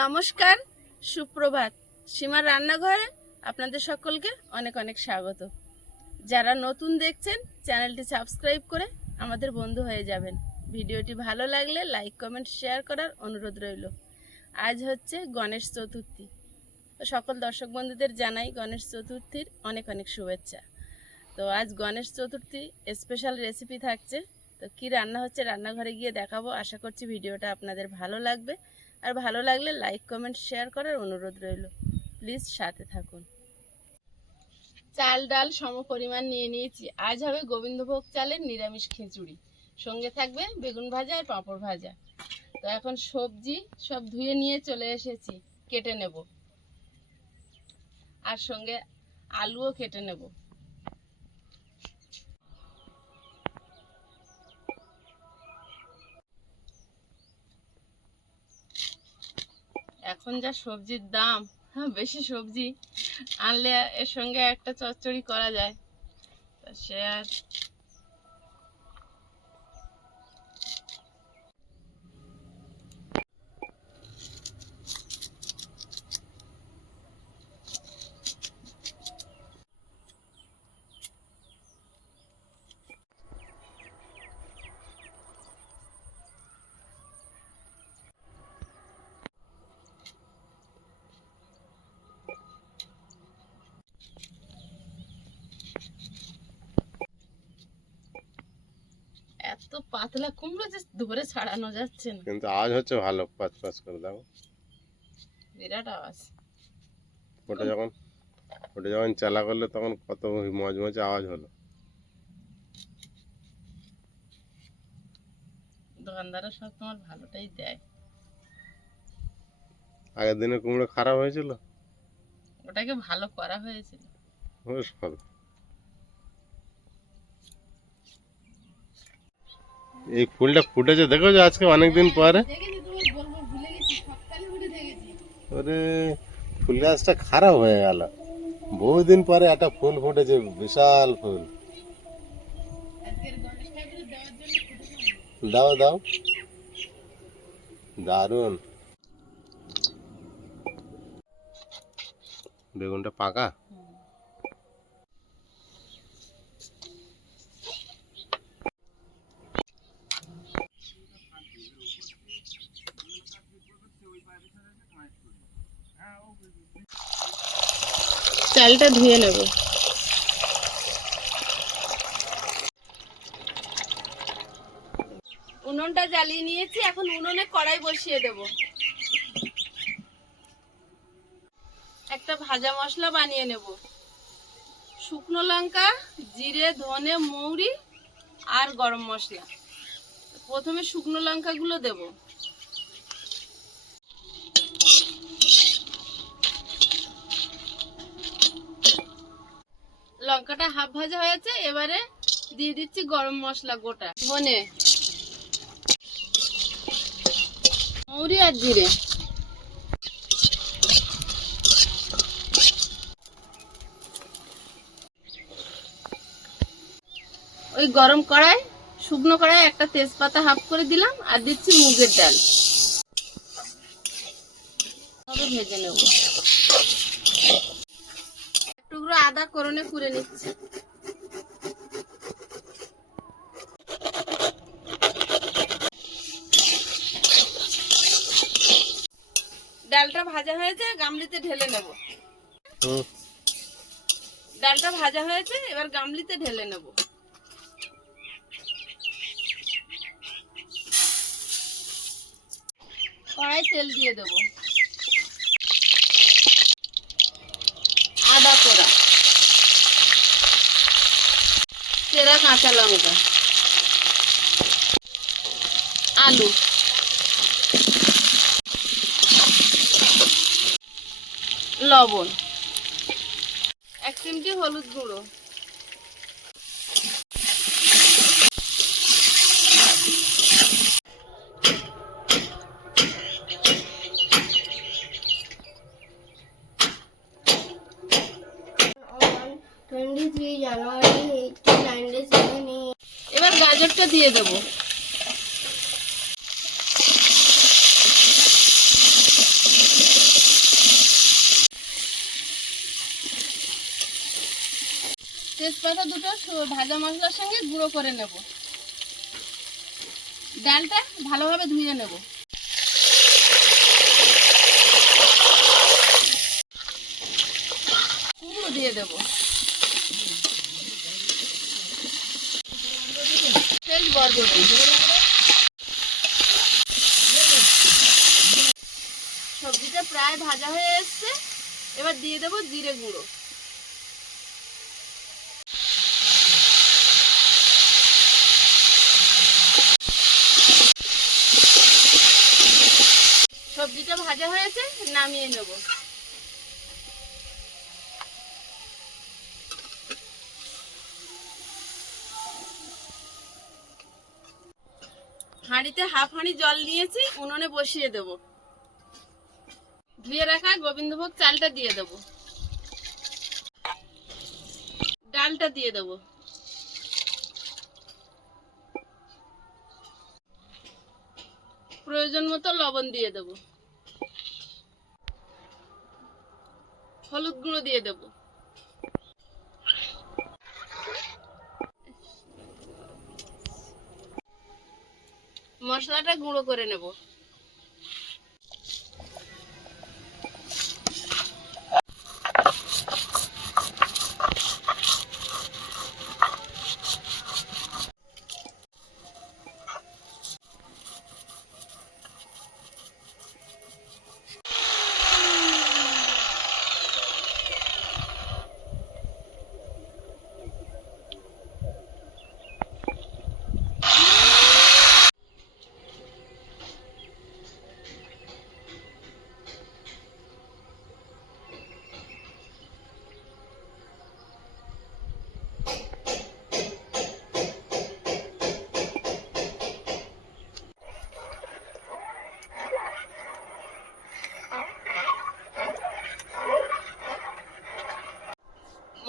নমস্কার, সুপ্রভাত। সীমার রান্নাঘরে আপনাদের সকলকে অনেক অনেক স্বাগত। যারা নতুন দেখছেন, চ্যানেলটি সাবস্ক্রাইব করে আমাদের বন্ধু হয়ে যাবেন। ভিডিওটি ভালো লাগলে লাইক, কমেন্ট, শেয়ার করার অনুরোধ রইল। আজ হচ্ছে গণেশ চতুর্থী। সকল দর্শক বন্ধুদের জানাই গণেশ চতুর্থীর অনেক অনেক শুভেচ্ছা। তো আজ গণেশ চতুর্থী স্পেশাল রেসিপি থাকছে। তো কি রান্না হচ্ছে, রান্নাঘরে গিয়ে দেখাবো। আশা করছি ভিডিওটা আপনাদের ভালো লাগবে। আর ভালো লাগলে লাইক, কমেন্ট, শেয়ার করার অনুরোধ রইল। প্লিজ সাথে থাকুন। চাল, ডাল সম পরিমাণ নিয়ে নিয়েছি। আজ হবে গোবিন্দভোগ চালের নিরামিষ খিচুড়ি। সঙ্গে থাকবে বেগুন ভাজা আর পাঁপড় ভাজা। তো এখন সবজি সব ধুয়ে নিয়ে চলে এসেছি, কেটে নেব। আর সঙ্গে আলুও কেটে নেব। এখন যা সবজির দাম হ্যাঁ বেশি সবজি আনলে এর সঙ্গে একটা চচ্চড়ি করা যায়। তা সে আর এত পাতলা কুমড়ো যে ধরে ছাড়ানো যাচ্ছে না। কিন্তু আওয়াজ হচ্ছে ভালো পাঁচ পাঁচ করে দাও। বিরাট আওয়াজ। ওটা যখন ওটা যখন চালা করলে তখন কত মজ মজে আওয়াজ হলো। দোকানদাররা সব তোমার ভালোটাই দেয়। আগের দিনে কুমড়ো খারাপ হয়েছিল? ওটাকে ভালো করা হয়েছিল। বেশ ভালো। এই ফুলটা ফুটেছে দেখো যে আজকে অনেকদিন পরে। ওরে, ফুল গাছটা খারাপ হয়ে গেল। বহুদিন পরে একটা ফুল ফুটেছে, বিশাল ফুল। দাও দাও। দারুণ বেগুনটা পাকা? চালটা ধুয়ে নেব। উনুনটা জ্বালিয়ে নিয়েছি, এখন উনুনে কড়াই বসিয়ে দেব। একটা ভাজা মশলা বানিয়ে নেব। শুকনো লঙ্কা, জিরে, ধনে, মৌরি আর গরম মশলা। প্রথমে শুকনো লঙ্কাগুলো দেবো। লঙ্কাটা হাফ ভাজা হয়েছে, এবারে দিয়ে দিচ্ছি গরম মশলা গোটা। ধনে। মৌরি আর জিরে। ওই গরম কড়াই, শুকনো কড়াই একটা তেজপাতা হাফ করে দিলাম, আর দিচ্ছি মুগের ডাল। ভেজে নেব। আদা করনে কুড়ে নিচ্ছি। ডালটা ভাজা হয়েছে গামলিতে ঢেলে নেব। ডালটা ভাজা হয়েছে এবার গামলিতে ঢেলে নেব। কড়াই তেল দিয়ে দেবো। চেরা কাঁচা লঙ্কা। আলু। লবণ। এক চিমটি হলুদ গুঁড়ো। এবার গাজরটা দিয়ে দেবো। তেজপাতা দুটো ভাজা মশলার সঙ্গে গুঁড়ো করে নেব। ডালটা ভালোভাবে ধুয়ে নেব। দিয়ে দেবো। সবজিটা প্রায় ভাজা হয়ে এসছে। এবার দিয়ে দেবো জিরে গুঁড়ো। সবজিটা ভাজা হয়েছে নামিয়ে নেব। হাঁড়িতে হাফ হাঁড়ি জল নিয়েছি, উনুনে বসিয়ে দেব। ধুয়ে রাখা গোবিন্দভোগ চালটা দিয়ে দেব। ডালটা দিয়ে দেব। প্রয়োজন মতো লবণ দিয়ে দেব। হলুদ গুঁড়ো দিয়ে দেব। মশলাটা গুঁড়ো করে নেব।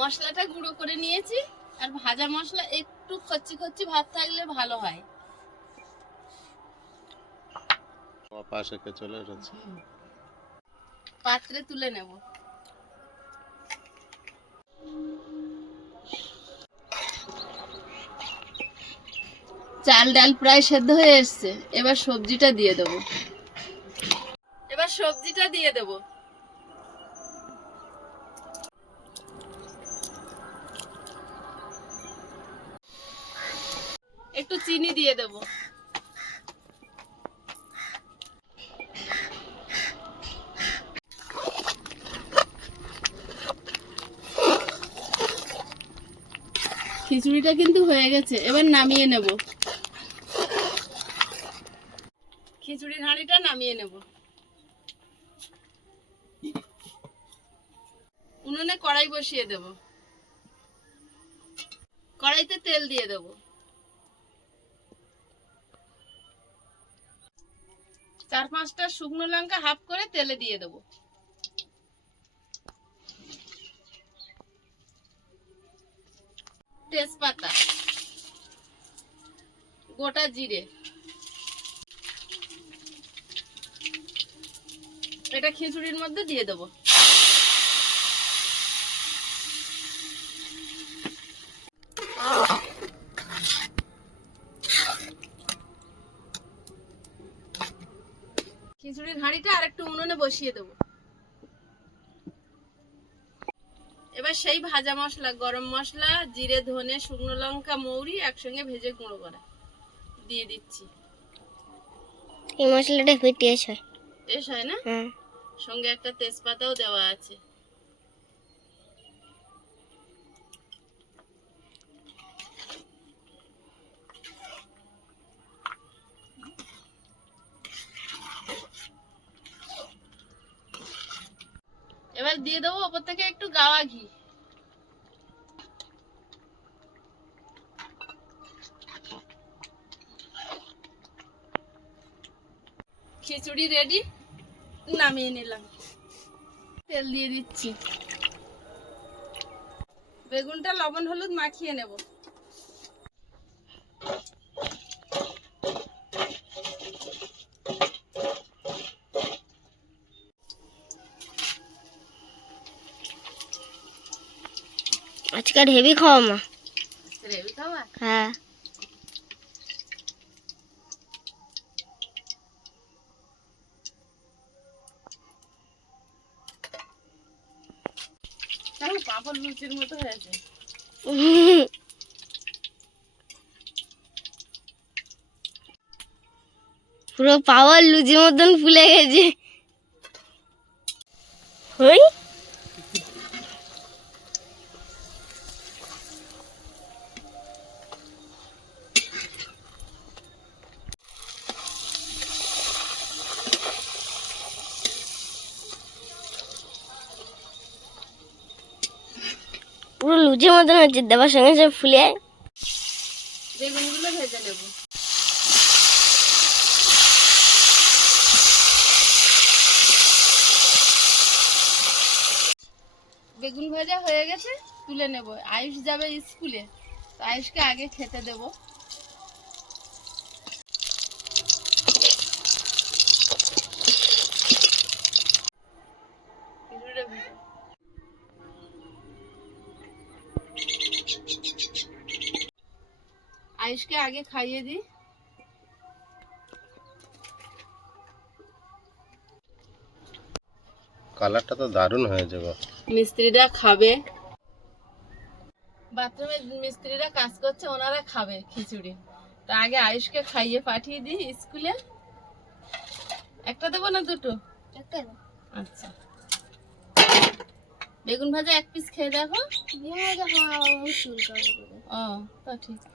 মশলাটা গুঁড়ো করে নিয়েছি আর ভাজা মশলা একটু কচ্ছি কচ্ছি ভাত থাকলে ভালো হয়। পাশে চলে এসেছে। পাত্রে তুলে নেব। চাল ডাল প্রায় সেদ্ধ হয়ে এসছে। এবার সবজিটা দিয়ে দেব। এবার সবজিটা দিয়ে দেব। একটু চিনি দিয়ে দেব। খিচুড়িটা কিন্তু হয়ে গেছে, এবার নামিয়ে নেব। খিচুড়ির হাঁড়িটা নামিয়ে নেব। উনুনে কড়াই বসিয়ে দেব। কড়াইতে তেল দিয়ে দেব। চার পাঁচটা শুকনো লঙ্কা হাফ করে তেলে দিয়ে দেবো। তেজপাতা, গোটা জিরে। এটা খিচুড়ির মধ্যে দিয়ে দেবো। খিচুড়ির হাঁড়িটা আর একটু উনুনে বসিয়ে দেব। এবার সেই ভাজা মশলা গরম মশলা জিরে ধনে শুকনো লঙ্কা মৌরি একসঙ্গে ভেজে গুঁড়ো করা দিয়ে দিচ্ছি। এই মশলাটা টেস্ট হয়। বেশ হয় না? হ্যাঁ। সঙ্গে একটা তেজপাতাও দেওয়া আছে এবার দিয়ে দেবো, ওপর থেকে একটু গাওয়া ঘি। খিচুড়ি রেডি নামিয়ে নিলাম। তেল দিয়ে দিচ্ছি। বেগুনটা লবণ হলুদ মাখিয়ে নেব। আজকাল হেভি খাওয়া মা হ্যাঁ। পাপড় লুচির মতো হয়েছে? পুরো পাওয়ার লুচি মতন ফুলে গেছে। হই। পুরো মতন হচ্ছে, দেবার সঙ্গে সঙ্গে ফুলে বেগুনগুলো ভেজে নেব। বেগুন ভাজা হয়ে গেছে, তুলে নেব। আয়ুষ যাবে স্কুলে, তো আয়ুষকে আগে খেতে দেব। আয়ুষকে আগে খাইয়ে দিই। কালারটা তো দারুণ হয়েছে গো। মিস্ত্রিরা খাবে। বাথরুমে মিস্ত্রিরা কাজ করছে ওনারা খাবে খিচুড়ি। তা আগে আয়ুষকে খাইয়ে পাঠিয়ে দিই স্কুলে। একটা দেবো না দুটো? আচ্ছা। বেগুন ভাজা এক পিস খেয়ে দেখো। ঠিক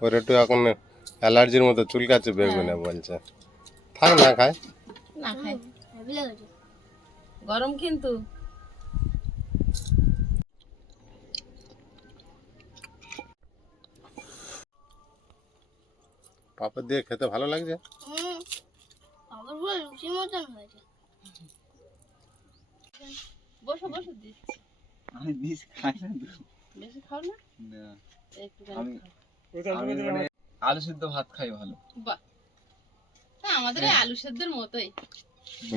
ওর একটু এখন অ্যালার্জির মতো চুলকাচ্ছে বেগুনে বলছে। থাক না খায়। না খাই গরম কিন্তু। পাপড় দিয়ে খেতে ভালো লাগছে? বসো বসো দিচ্ছি। আমি বিষ খাই না। বেশি খাও না? না। মানে আলু সিদ্ধ ভাত খাই ভালো। আমাদের আলু সেদ্ধর মতোই।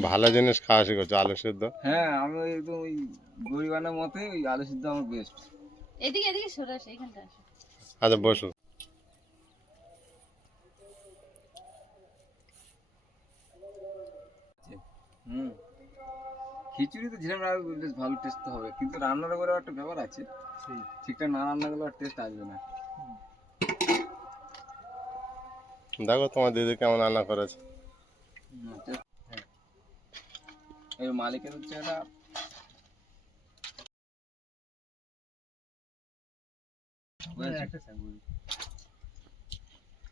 ভালো জিনিস খাওয়া শিখেছো আলু সিদ্ধ? হ্যাঁ আমি একদম ওই গরিবানের মতে ওই আলু সিদ্ধ আমার বেস্ট এদিকে এদিকে সরে আসো এখানটা আসো। আচ্ছা বসো। হুম। খিচুড়ি তো যেরকম রান্না বেশ ভালো টেস্ট হবে কিন্তু রান্নার করে একটা ব্যাপার আছে। ঠিকঠাক না রান্না করলে আর টেস্ট আসবে না। দেখো তোমার দিদি কেমন রান্না করেছে। হ্যাঁ। এই মালিকের হচ্ছে একটা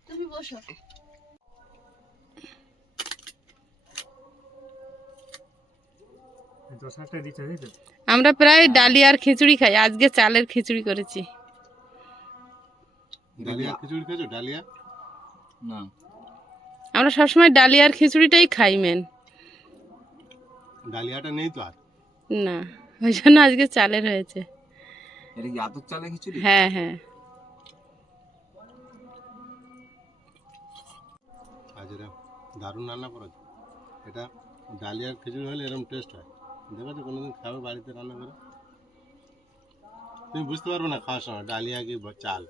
তুমি বসো। আমরা প্রায় ডালি আর খিচুড়ি খাই। আজকে চালের খিচুড়ি করেছি। ডালিয়া খিচুড়ি ডালিয়া না। আমরা সবসময় ডালি আর খিচুড়িটাই খাই মেন ডালিয়াটা নেই তো আর? না ওই জন্য আজকে চালের হয়েছে। এটা কি আতর চালে খিচুড়ি? হ্যাঁ হ্যাঁ। আজ এরা দারুণ রান্না করেছে। এটা ডালিয়ার খিচুড়ি হলে এরকম টেস্ট হয়। দেখেছ কোনোদিন খাবে বাড়িতে রান্না করে। তুমি বুঝতে পারবে না খাওয়ার সময় ডালিয়া কি চাল।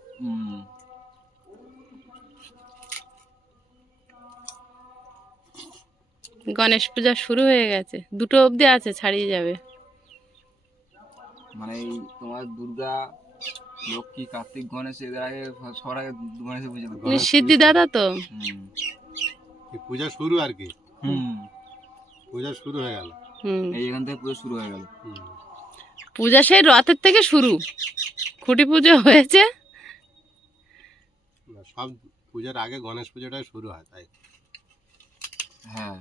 গণেশ পূজা শুরু হয়ে গেছে দুটো অবধি আছে ছাড়িয়ে যাবে। মানে এই তোমার দুর্গা লক্ষ্মী কার্তিক গণেশ এদের আগে সবার আগে গণেশ পুজো। সিদ্ধি দাদা তো। পূজা শুরু আর কি। হুম। পূজা শুরু হয়ে গেল। এই এখান থেকে পুজো শুরু হয়ে গেল। পূজা সেই রথের থেকে শুরু। খুঁটি পুজো হয়েছে। সব পূজার আগে গণেশ পুজোটাই শুরু হয় তাই। হ্যাঁ।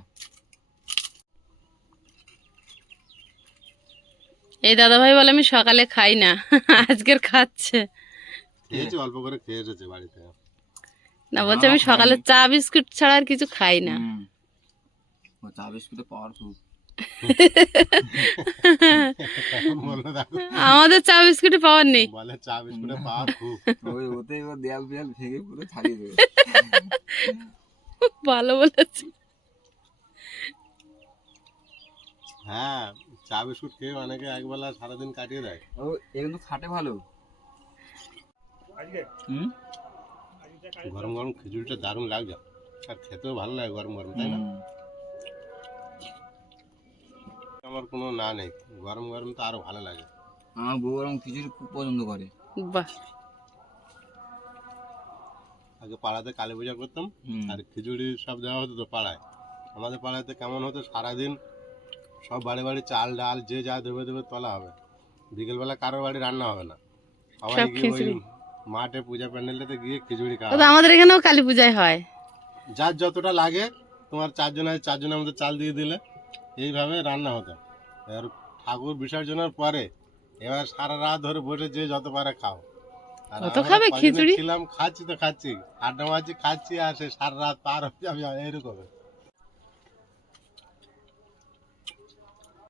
এই দাদা ভাই বলে আমি সকালে খাই না আজকের খাচ্ছে। খেয়েছে অল্প করে খেয়ে এসেছে বাড়িতে। না বলছে আমি সকালে চা বিস্কুট ছাড়া আর কিছু খাই না। চা বিস্কুটে পাওয়ার খুব। আমাদের চা বিস্কুটে পাওয়ার নেই। বলে চা বিস্কুটে পাওয়া খুব। ওই ওতে এবার দেয়াল দেয়াল ভেঙে পুরো ছাড়িয়ে দেবে। ভালো বলেছে। হ্যাঁ চা বিস্কুট খেয়ে অনেকে একবেলা সারাদিন কাটিয়ে দেয়। ও এ কিন্তু খাটে ভালো। হুম? গরম গরম খিচুড়িটা দারুণ লাগছে। আর খেতেও ভালো লাগে গরম গরম তাই না? আমার কোনো না নেই। গরম গরম তো আরও ভালো লাগে। আমার বউ গরম খিচুড়ি খুব পছন্দ করে। বাহ। আগে পাড়াতে কালী পূজা করতাম আর খিচুড়ি সব দেওয়া হতো তো পাড়ায়। আমাদের পাড়াতে কেমন হতো সারাদিন সব বাড়ি বাড়ি চাল ডাল যে যা দেবে দেবে তোলা হবে। বিকেলবেলা কারোর বাড়ি রান্না হবে না। সবাই গিয়ে মাঠে পূজা প্যান্ডেলটাতে গিয়ে খিচুড়ি খাওয়া আমাদের এখানেও কালী পূজায় হয়। যার যতটা লাগে তোমার চারজন আছে চারজনের মধ্যে চাল দিয়ে দিলে। এইভাবে রান্না হতো। আর ঠাকুর বিসর্জনের পরে এবার সারা রাত ধরে বসে যে যত পারে খাও আর কত আমরা খাবে কজনে খিচুড়ি? ছিলাম খাচ্ছি তো খাচ্ছি আড্ডা মারছি খাচ্ছি আর সে সারা রাত পার হয়ে যাবে এইরকম